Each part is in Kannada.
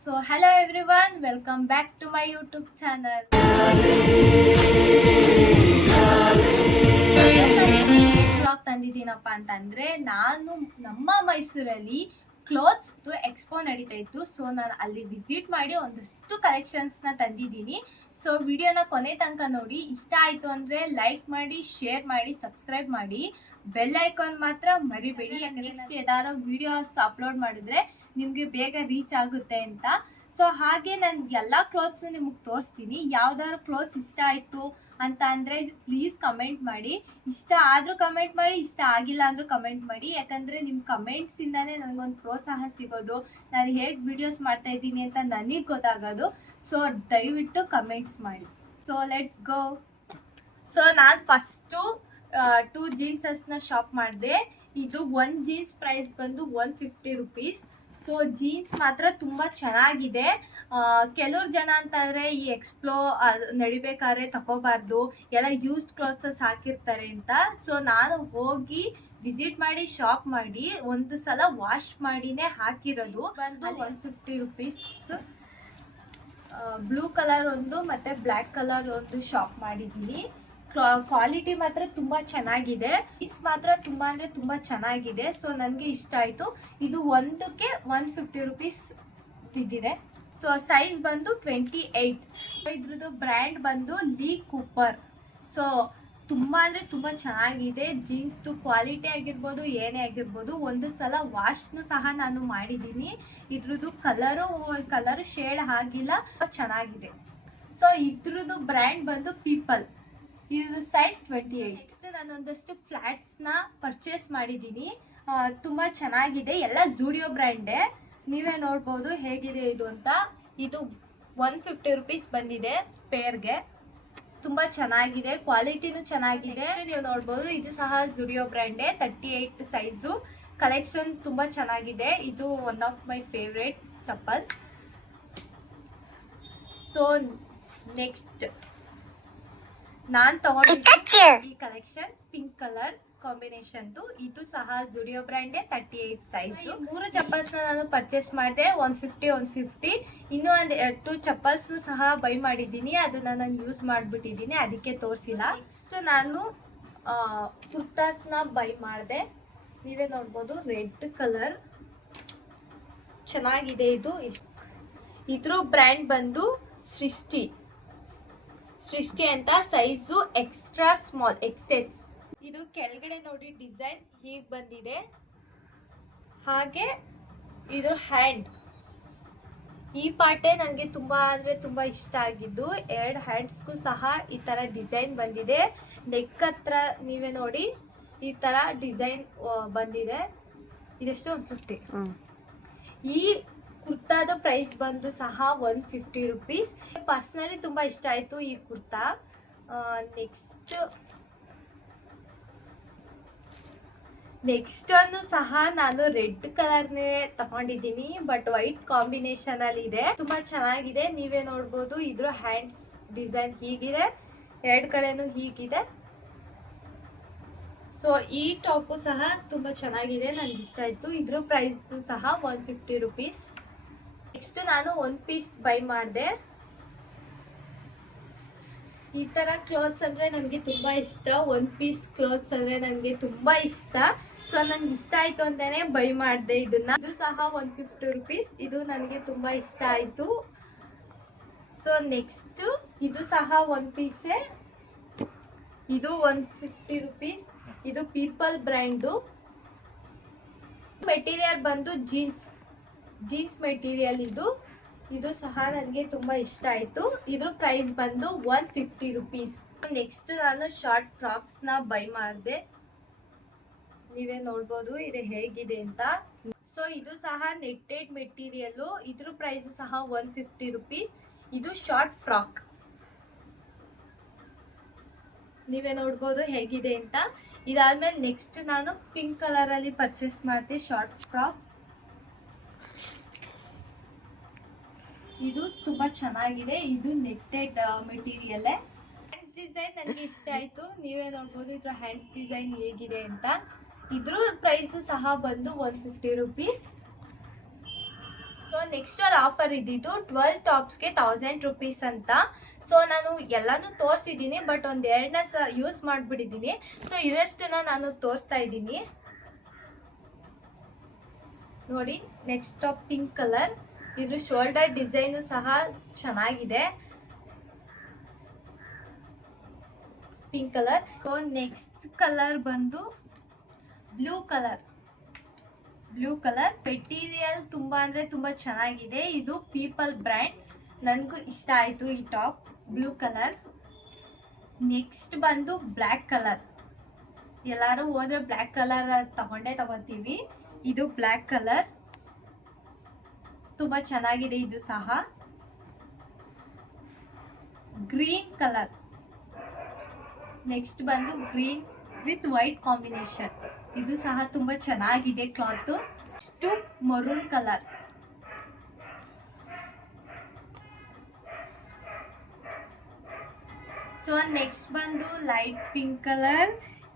So hello everyone, welcome back to my YouTube channel. Blog ತಂದಿದ್ದೀನಪ್ಪ ಅಂತಂದ್ರೆ ನಾನು ನಮ್ಮ ಮೈಸೂರಲ್ಲಿ ಕ್ಲೋತ್ಸ್ ಎಕ್ಸ್ಪೋ ನಡೀತಾ ಇತ್ತು. ಸೊ ನಾನು ಅಲ್ಲಿ ವಿಸಿಟ್ ಮಾಡಿ ಒಂದಷ್ಟು ಕಲೆಕ್ಷನ್ಸ್ನ ತಂದಿದ್ದೀನಿ. ಸೊ ವಿಡಿಯೋನ ಕೊನೆ ತನಕ ನೋಡಿ. ಇಷ್ಟ ಆಯಿತು ಅಂದರೆ ಲೈಕ್ ಮಾಡಿ, ಶೇರ್ ಮಾಡಿ, ಸಬ್ಸ್ಕ್ರೈಬ್ ಮಾಡಿ, ಬೆಲ್ ಐಕಾನ್ ಮಾತ್ರ ಮರಿಬೇಡಿ. ನೆಕ್ಸ್ಟ್ ಏದಾರೋ ವಿಡಿಯೋಸ್ ಅಪ್ಲೋಡ್ ಮಾಡಿದ್ರೆ ನಿಮಗೆ ಬೇಗ ರೀಚ್ ಆಗುತ್ತೆ ಅಂತ. ಸೊ ಹಾಗೆ ನಾನು ಎಲ್ಲ ಕ್ಲೋತ್ಸ್ ನಿಮಗೆ ತೋರಿಸ್ತೀನಿ. ಯಾವ್ದಾದ್ರು ಕ್ಲೋತ್ಸ್ ಇಷ್ಟ ಆಯಿತು ಅಂತ ಅಂದರೆ ಪ್ಲೀಸ್ ಕಮೆಂಟ್ ಮಾಡಿ. ಇಷ್ಟ ಆದರೂ ಕಮೆಂಟ್ ಮಾಡಿ, ಇಷ್ಟ ಆಗಿಲ್ಲ ಅಂದರೂ ಕಮೆಂಟ್ ಮಾಡಿ. ಯಾಕಂದರೆ ನಿಮ್ಮ ಕಮೆಂಟ್ಸಿಂದನೇ ನನಗೊಂದು ಪ್ರೋತ್ಸಾಹ ಸಿಗೋದು, ನಾನು ಹೇಗೆ ವಿಡಿಯೋಸ್ ಮಾಡ್ತಾ ಇದ್ದೀನಿ ಅಂತ ನನಗೆ ಗೊತ್ತಾಗೋದು. ಸೊ ದಯವಿಟ್ಟು ಕಮೆಂಟ್ಸ್ ಮಾಡಿ. So let's go. ಸೊ ನಾನು ಫಸ್ಟು 2 ಜೀನ್ಸಸ್ನ ಶಾಪ್ ಮಾಡಿದೆ. ಇದು ಒಂದು ಜೀನ್ಸ್ ಪ್ರೈಸ್ ಬಂದು 150 ರುಪೀಸ್. ಸೊ ಜೀನ್ಸ್ ಮಾತ್ರ ತುಂಬ ಚೆನ್ನಾಗಿದೆ. ಕೆಲವ್ರು ಜನ ಅಂತಂದರೆ ಈ ಎಕ್ಸ್ಪ್ಲೋ ನಡಿಬೇಕಾದ್ರೆ ತಗೋಬಾರ್ದು, ಎಲ್ಲ ಯೂಸ್ಡ್ ಕ್ಲಾತ್ಸಸ್ ಹಾಕಿರ್ತಾರೆ ಅಂತ. ಸೊ ನಾನು ಹೋಗಿ ವಿಸಿಟ್ ಮಾಡಿ, ಶಾಪ್ ಮಾಡಿ, ಒಂದು ಸಲ ವಾಶ್ ಮಾಡಿನೇ ಹಾಕಿರೋದು. ಬಂದು 150 ರುಪೀಸ್. ಬ್ಲೂ ಕಲರ್ ಒಂದು ಮತ್ತು ಬ್ಲ್ಯಾಕ್ ಕಲರ್ ಒಂದು ಶಾಪ್ ಮಾಡಿದ್ದೀನಿ. ಕ್ವಾಲಿಟಿ ಮಾತ್ರ ತುಂಬ ಚೆನ್ನಾಗಿದೆ. ಪೀಸ್ ಮಾತ್ರ ತುಂಬ ಅಂದರೆ ತುಂಬ ಚೆನ್ನಾಗಿದೆ. ಸೊ ನನಗೆ ಇಷ್ಟ ಆಯಿತು. ಇದು ಒಂದಕ್ಕೆ 150 ರುಪೀಸ್ ಇದ್ದಿದೆ. ಸೊ ಸೈಜ್ ಬಂದು 28. ಇದ್ರದ್ದು ಬ್ರ್ಯಾಂಡ್ ಬಂದು ಲೀ ಕೂಪರ್. ಸೊ ತುಂಬ ಅಂದರೆ ತುಂಬ ಚೆನ್ನಾಗಿದೆ. ಜೀನ್ಸ್ದು ಕ್ವಾಲಿಟಿ ಆಗಿರ್ಬೋದು, ಏನೇ ಆಗಿರ್ಬೋದು. ಒಂದು ಸಲ ವಾಶ್ನು ಸಹ ನಾನು ಮಾಡಿದ್ದೀನಿ. ಇದ್ರದ್ದು ಕಲರು ಶೇಡ್ ಆಗಿಲ್ಲ, ಚೆನ್ನಾಗಿದೆ. ಸೊ ಇದ್ರದ್ದು ಬ್ರ್ಯಾಂಡ್ ಬಂದು ಪೀಪಲ್. ಇದು ಸೈಜ್ 28. ನೆಕ್ಸ್ಟ್ ನಾನು ಒಂದಷ್ಟು ಫ್ಲ್ಯಾಟ್ಸ್ನ ಪರ್ಚೇಸ್ ಮಾಡಿದ್ದೀನಿ. ತುಂಬ ಚೆನ್ನಾಗಿದೆ. ಎಲ್ಲ ಝೂಡಿಯೋ ಬ್ರ್ಯಾಂಡೇ. ನೀವೇ ನೋಡ್ಬೋದು ಹೇಗಿದೆ ಇದು ಅಂತ. ಇದು 150 ರುಪೀಸ್ ಬಂದಿದೆ ಪೇರ್ಗೆ. ತುಂಬ ಚೆನ್ನಾಗಿದೆ, ಕ್ವಾಲಿಟಿನೂ ಚೆನ್ನಾಗಿದೆ. ನೀವು ನೋಡ್ಬೋದು, ಇದು ಸಹ ಝೂಡಿಯೋ ಬ್ರ್ಯಾಂಡೇ. 38 ಸೈಜು. ಕಲೆಕ್ಷನ್ ತುಂಬ ಚೆನ್ನಾಗಿದೆ. ಇದು one of my favourite chappal. So next ನಾನು ತಗೊಂಡಿದ್ದೆ ಈ ಕಲೆಕ್ಷನ್ ಪಿಂಕ್ ಕಲರ್ ಕಾಂಬಿನೇಷನ್ದು. ಇದು ಸಹ ಝೂಡಿಯೋ ಬ್ರ್ಯಾಂಡೇ. 38 ಸೈಜು. 3 ಚಪ್ಪಲ್ಸ್ನ ನಾನು ಪರ್ಚೇಸ್ ಮಾಡಿದೆ. 150. ಇನ್ನೂ ಒಂದು 2 ಚಪ್ಪಲ್ಸ್ ಸಹ ಬೈ ಮಾಡಿದ್ದೀನಿ. ಅದನ್ನ ನಾನು ಯೂಸ್ ಮಾಡಿಬಿಟ್ಟಿದ್ದೀನಿ, ಅದಕ್ಕೆ ತೋರಿಸಿಲ್ಲ. ನೆಕ್ಸ್ಟ್ ನಾನು ಕುರ್ತಾಸ್ನ ಬೈ ಮಾಡಿದೆ. ನೀವೇ ನೋಡ್ಬೋದು, ರೆಡ್ ಕಲರ್ ಚೆನ್ನಾಗಿದೆ. ಇದ್ರ ಬ್ರ್ಯಾಂಡ್ ಬಂದು ಸೃಷ್ಟಿ ಅಂತ. Size extra small, XS. ಇದು ಕೆಳಗಡೆ ನೋಡಿ ಡಿಸೈನ್ ಹೀಗೆ ಬಂದಿದೆ. ಹಾಗೆ ಇದ್ರ ಹ್ಯಾಂಡ್, ಈ ಪಾರ್ಟೇ ನನಗೆ ತುಂಬ ಅಂದರೆ ತುಂಬ ಇಷ್ಟ ಆಗಿದ್ದು. 2 ಹ್ಯಾಂಡ್ಸ್ಗೂ ಸಹ ಈ ಥರ ಡಿಸೈನ್ ಬಂದಿದೆ. ನೆಕ್ ಹತ್ರ ನೀವೇ ನೋಡಿ ಈ ಥರ ಡಿಸೈನ್ ಬಂದಿದೆ. ಇದೆಷ್ಟು 150. ಈ ಕುರ್ತಾದ ಪ್ರೈಸ್ ಬಂದು ಸಹ 150 ರುಪೀಸ್. ಪರ್ಸ್ನಲಿ ತುಂಬ ಇಷ್ಟ ಆಯಿತು ಈ ಕುರ್ತಾ. ನೆಕ್ಸ್ಟ್ ಒಂದು ಸಹ ನಾನು ರೆಡ್ ಕಲರ್ನೇ ತಗೊಂಡಿದ್ದೀನಿ, ಬಟ್ ವೈಟ್ ಕಾಂಬಿನೇಷನ್ ಅಲ್ಲಿ ಇದೆ. ತುಂಬಾ ಚೆನ್ನಾಗಿದೆ. ನೀವೇ ನೋಡ್ಬೋದು, ಇದ್ರ ಹ್ಯಾಂಡ್ಸ್ ಡಿಸೈನ್ ಹೀಗಿದೆ, 2 ಕಡೆನೂ ಹೀಗಿದೆ. ಸೊ ಈ ಟಾಪು ಸಹ ತುಂಬಾ ಚೆನ್ನಾಗಿದೆ, ನನಗೆ ಇಷ್ಟ ಆಯಿತು. ಇದ್ರ ಪ್ರೈಸ್ ಸಹ 150 ರುಪೀಸ್. ನೆಕ್ಸ್ಟ್ ನಾನು 1 ಪೀಸ್ ಬೈ ಮಾಡಿದೆ. ಈ ಥರ ಕ್ಲಾತ್ಸ್ ಅಂದರೆ ನನಗೆ ತುಂಬ ಇಷ್ಟ. 1 ಪೀಸ್ ಕ್ಲಾತ್ಸ್ ಅಂದರೆ ನನಗೆ ತುಂಬ ಇಷ್ಟ. ಸೊ ನನಗೆ ಇಷ್ಟ ಆಯಿತು ಅಂತಲೇ ಬೈ ಮಾಡಿದೆ ಇದನ್ನು. ಇದು ಸಹ 150 ರುಪೀಸ್. ಇದು ನನಗೆ ತುಂಬ ಇಷ್ಟ ಆಯಿತು. ಸೊ ನೆಕ್ಸ್ಟು ಇದು ಸಹ 1 ಪೀಸೇ. ಇದು 150 ರುಪೀಸ್. ಇದು ಪೀಪಲ್ ಬ್ರ್ಯಾಂಡು. ಮೆಟೀರಿಯಲ್ ಬಂದು ಜೀನ್ಸ್ ಮೆಟೀರಿಯಲ್ ಇದು ಸಹ ನನಗೆ ತುಂಬ ಇಷ್ಟ ಆಯಿತು. ಇದ್ರ ಪ್ರೈಸ್ ಬಂದು 150 ರುಪೀಸ್. ನೆಕ್ಸ್ಟ್ ನಾನು ಶಾರ್ಟ್ ಫ್ರಾಕ್ಸ್ನ ಬೈ ಮಾಡಿದೆ. ನೀವೇ ನೋಡ್ಬೋದು ಇದು ಹೇಗಿದೆ ಅಂತ. ಸೊ ಇದು ಸಹ ನೆಟ್ಟೆಡ್ ಮೆಟೀರಿಯಲ್ಲು. ಇದ್ರ ಪ್ರೈಸ್ ಸಹ 150 ರುಪೀಸ್. ಇದು ಶಾರ್ಟ್ ಫ್ರಾಕ್. ನೀವೇ ನೋಡ್ಬೋದು ಹೇಗಿದೆ ಅಂತ. ಇದಾದ್ಮೇಲೆ ನೆಕ್ಸ್ಟ್ ನಾನು ಪಿಂಕ್ ಕಲರಲ್ಲಿ ಪರ್ಚೇಸ್ ಮಾಡಿದೆ ಶಾರ್ಟ್ ಫ್ರಾಕ್. ಇದು ತುಂಬ ಚೆನ್ನಾಗಿದೆ. ಇದು ನೆಟ್ಟೆಡ್ ಮೆಟೀರಿಯಲ್ಲೇ. ಹ್ಯಾಂಡ್ಸ್ ಡಿಸೈನ್ ನನಗೆ ಇಷ್ಟ ಆಯಿತು. ನೀವೇ ನೋಡ್ಬೋದು ಇದ್ರ ಹ್ಯಾಂಡ್ಸ್ ಡಿಸೈನ್ ಹೇಗಿದೆ ಅಂತ. ಇದ್ರ ಪ್ರೈಸು ಸಹ ಬಂದು 150 ರುಪೀಸ್. ಸೊ ನೆಕ್ಸ್ಟ್ ಅಲ್ಲಿ ಆಫರ್ ಇದ್ದಿದ್ದು 12 ಟಾಪ್ಸ್ಗೆ 1000 ರುಪೀಸ್ ಅಂತ. ಸೊ ನಾನು ಎಲ್ಲಾನು ತೋರಿಸಿದ್ದೀನಿ, ಬಟ್ ಒಂದೆರಡನ್ನ ಯೂಸ್ ಮಾಡಿಬಿಟ್ಟಿದ್ದೀನಿ. ಸೊ ಇರಷ್ಟನ್ನ ನಾನು ತೋರಿಸ್ತಾ ಇದ್ದೀನಿ ನೋಡಿ. ನೆಕ್ಸ್ಟ್ ಟಾಪ್ ಪಿಂಕ್ ಕಲರ್, ಇದು ಶೋಲ್ಡರ್ ಡಿಸೈನು ಸಹ ಚೆನ್ನಾಗಿದೆ, pink colour. So next colour ಬಂದು ಬ್ಲೂ ಕಲರ್. ಮೆಟೀರಿಯಲ್ ತುಂಬಾ ಅಂದರೆ ತುಂಬ ಚೆನ್ನಾಗಿದೆ. ಇದು ಪೀಪಲ್ ಬ್ರ್ಯಾಂಡ್, ನನಗೂ ಇಷ್ಟ ಆಯಿತು ಈ ಟಾಪ್ ಬ್ಲೂ ಕಲರ್. ನೆಕ್ಸ್ಟ್ ಬಂದು ಬ್ಲ್ಯಾಕ್ ಕಲರ್. ಎಲ್ಲರೂ ಹೋದ್ರೆ ಬ್ಲ್ಯಾಕ್ ಕಲರ್ ತಗೋತೀವಿ. ಇದು ಬ್ಲ್ಯಾಕ್ ಕಲರ್ ತುಂಬ ಚೆನ್ನಾಗಿದೆ ಇದು ಸಹ. ಗ್ರೀನ್ ಕಲರ್, ನೆಕ್ಸ್ಟ್ ಬಂದು ಗ್ರೀನ್ ವಿತ್ ವೈಟ್ ಕಾಂಬಿನೇಷನ್, ಇದು ಸಹ ತುಂಬ ಚೆನ್ನಾಗಿದೆ cloth. Next maroon colour. So next ಬಂದು ಲೈಟ್ ಪಿಂಕ್ ಕಲರ್,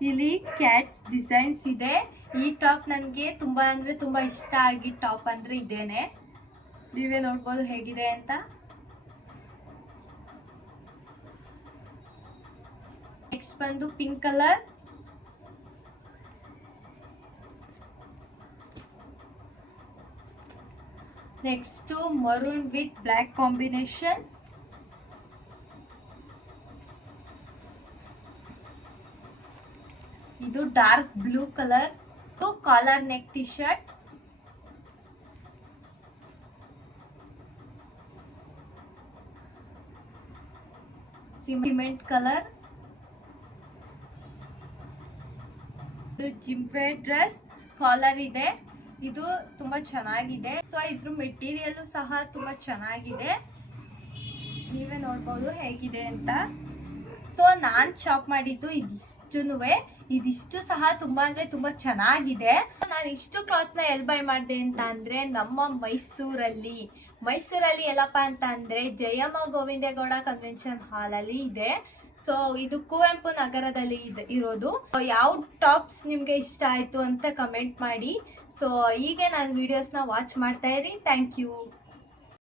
ಇಲ್ಲಿ ಕ್ಯಾಟ್ಸ್ ಡಿಸೈನ್ಸ್ ಇದೆ. ಈ ಟಾಪ್ ನನಗೆ ತುಂಬ ಅಂದರೆ ತುಂಬ ಇಷ್ಟ ಆಗಿದ್ದ ಟಾಪ್ ಅಂದರೆ ಇದೇನೆ, ನೀವೇ ನೋಡ್ಬೋದು ಹೇಗಿದೆ ಅಂತ. ನೆಕ್ಸ್ಟ್ ಬಂದು pink colour, next maroon with black combination. ಇದು dark blue colour, collar neck T shirt. Cement colour, ಇದು ಜಿಮ್ ವೇರ್ ಡ್ರೆಸ್, ಕಾಲರ್ ಇದೆ, ಇದು ತುಂಬಾ ಚೆನ್ನಾಗಿದೆ. ಸೊ ಇದ್ರ ಮೆಟೀರಿಯಲ್ ಸಹ ತುಂಬಾ ಚೆನ್ನಾಗಿದೆ, ನೀವೇ ನೋಡ್ಬೋದು ಹೇಗಿದೆ ಅಂತ. ಸೊ ನಾನು ಶಾಪ್ ಮಾಡಿದ್ದು ಇದಿಷ್ಟು ಸಹ ತುಂಬಾ ಅಂದರೆ ತುಂಬ ಚೆನ್ನಾಗಿದೆ. ನಾನು ಇಷ್ಟು ಕ್ಲಾತ್ನ ಎಲ್ಲಿ ಬೈ ಮಾಡಿದೆ ಅಂತ ಅಂದರೆ ನಮ್ಮ ಮೈಸೂರಲ್ಲಿ ಎಲ್ಲಪ್ಪ ಅಂತ ಅಂದರೆ ಜಯಮ್ಮ ಗೋವಿಂದೇಗೌಡ ಕನ್ವೆನ್ಷನ್ ಹಾಲಲ್ಲಿ ಇದೆ. ಸೊ ಇದು ಕುವೆಂಪು ನಗರದಲ್ಲಿ ಇರೋದು. ಯಾವ ಟಾಪ್ಸ್ ನಿಮಗೆ ಇಷ್ಟ ಆಯಿತು ಅಂತ ಕಮೆಂಟ್ ಮಾಡಿ. ಸೊ ಹೀಗೆ ನಾನು ವೀಡಿಯೋಸ್ನ ವಾಚ್ ಮಾಡ್ತಾ ಇರಿ. Thank you.